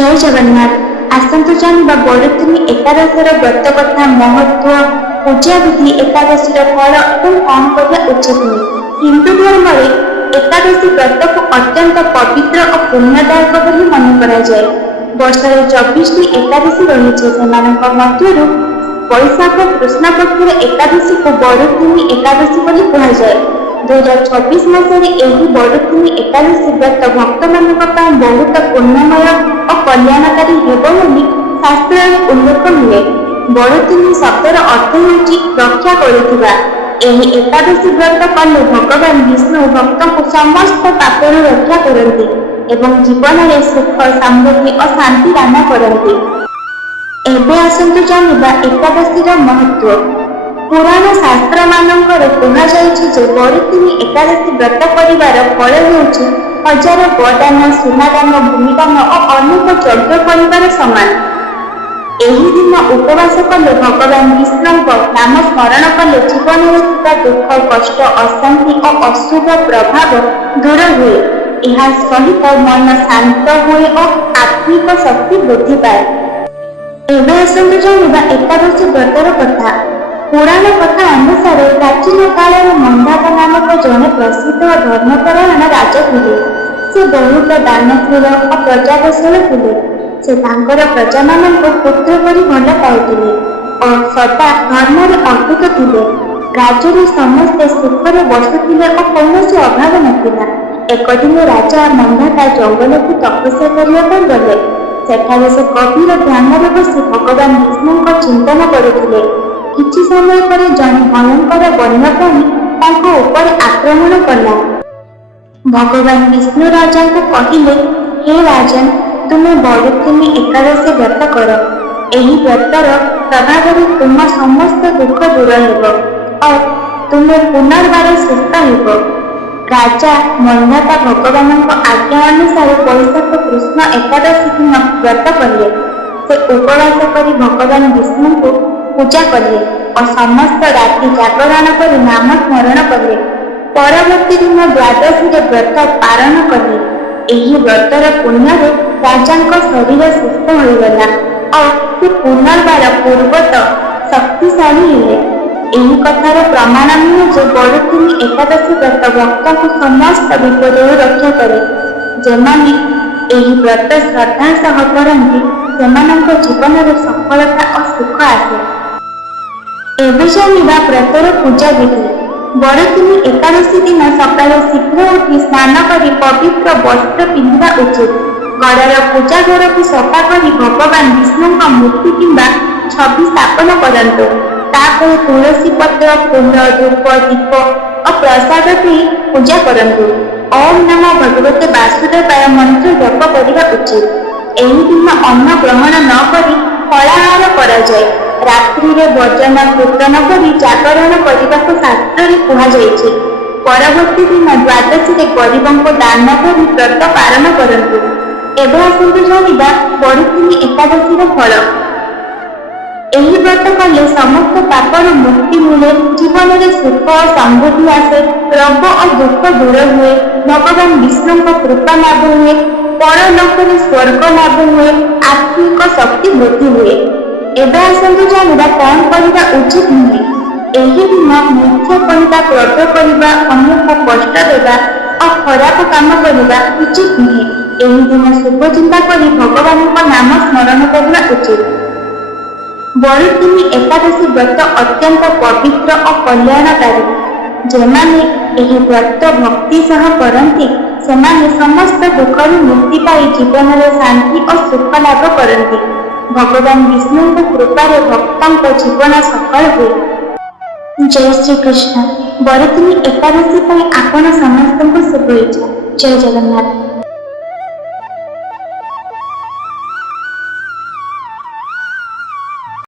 जय जगन्नाथ। आसतु जानिबा बरुथिनी एकादशीर व्रत कथा, महत्व, पूजा विधि, एकादशीर फल और कौन करना उचित नहीं। हिंदू धर्म में एकादशी व्रत को अत्यंत पवित्र और पुण्यदायक बोली मन कराए। वर्षर 24टी एकादशी रही मध्य वैशाख कृष्ण पक्ष एकादशी को बरुथिनी एकादशी बोली कहुए। 2026 मसीह यही बरुथिनी एकादशी व्रत भक्त मान बहुत पुण्यमय और कल्याणकारी होगी शास्त्र उल्लेख मिले। बरुथिनी शब्दर अर्थ होची रक्षा करुवा। यही एकादशी व्रत कले भगवान विष्णु भक्त को समस्त पापरू रक्षा करती एवं जीवन में सुख, समृद्धि और शांति दान करती। एबे आसतु जानिबा एकादशीर महत्व। पुराण शास्त्र मानकर कहुଯାଇଛି बरुथिनी एकादशी व्रत करिवार फल हेउछि हजार गोदान, सुनादान, भूमिदान और अनेक यज्ञ परिवार समान। एही दिन उपवास कले भगवान विष्णु नाम स्मरण कले जीवन में दुख, कष्ट, अशांति और अशुभ प्रभाव दूर हुए। यह सहित मन शांत हुए और आत्मिक शक्ति वृद्धि पाए। एबे आसतु जानिबा एकादशी व्रतर कथा। पुराण कथा अनुसार प्राचीन काल मंदाता नामक जड़े प्रसिद्ध धर्मपरायण राजा थे। से बहुत दानशील और प्रजावत्सल थे। से प्रजा मान पुत्र परी भल पाउथिले और सदा धर्म अटुट थे। राज्य समस्ते सुखरे बसुथिले और कौन अभाव नथिला। एक दिन राजा मंदाता जंगल को तपस्या करने गले। सेठारे से गभीर ध्यान बसी भगवान विष्णु चिंतन करुथिले। किछि समय पर जने भयंकर वन्यप्राणी तांको ऊपर आक्रमण कला। भगवान विष्णु राजा को कहिले, हे राजन, तुमे बरुथिनी एकादशी व्रत कर। एही व्रतर प्रभाव तुम समस्त दुख दूर हेब और तुमे पुनर्बार सुस्थ हेब। राजा मंदाता भगवान आज्ञा अनुसार वैशाख कृष्ण एकादशी दिन व्रत कले। से उपवास करी भगवान विष्णु को पूजा कले और समस्त राति जागरण कर नाम स्मरण कले। परवर्ती दिन द्वादशी व्रत पारण कले। एही व्रतर पुण्य राजा शरीर सुस्थ होगला और से पुनर्बार पूर्वत शक्तिशाली हेले। एही कथार प्रमाण नुहे जे बरुथिनी एकादशी व्रत भक्त को समस्त विपद रक्षा करे। जेमाने एही व्रत श्रद्धा सह करती सेमानंक जीवन में सफलता और सुख आसे। एबे जानिबा व्रतर पूजा विधि। बरुथिनी एकादशी दिन सकाଳେ शीघ्र उठी स्नान करी पवित्र वस्त्र पिंधा उचित। घरर पूजा घर को सफा करी भगवान विष्णु मूर्ति किंबा छवि स्थापन करंतु। तापर तुलसी पत्र, फूल, धूप, दीप और प्रसाद दे पूजा करंतु। ओम नमो भगवते वासुदेवाय मंत्र जप करने उचित। एही दिन अन्न ग्रहण न करी फलाहार कराए। रात्रि रे भजन कीर्तन करी जागरण करने को शास्त्र कहुଯାଇଛି। परवर्ती दिन द्वादशी रे गरीबों को दान करी व्रत पालन करंतु। एबे आसतु जानिबा बरुथिनी एकादशीर फल। एही व्रत कले समस्त पापर मुक्ति मिले, जीवन में सुख और समृद्धि आसे, रोग और दुख दूर हुए, भगवान विष्णु को कृपा लाभ हुए, परलोक में स्वर्ग लाभ हुए, आत्मिक शक्ति वृद्धि हुए। एबे आसतु जानिबा कौन करबा उचित नुहे। एही दिन मिथ्या कहवा, क्रोध करवा, अन्य को कष्ट देवा और खराब काम करवा उचित नुहे। एही दिन शुभ चिंता करी भगवान को नाम स्मरण करवा उचित। बरुथिनी एकादशी व्रत अत्यंत पवित्र और कल्याणकारी। जेमाने एही व्रत भक्ति सह करती सेमाने समस्त दुखरू मुक्ति पाई जीवन में शांति और सुख लाभ करती। भगवान विष्णु को कृपारे भक्तों जीवन सफल हुए। जय श्री कृष्ण। बरुथिनी एकादशी पर आपण समस्त शुभेच्छा। जय जगन्नाथ।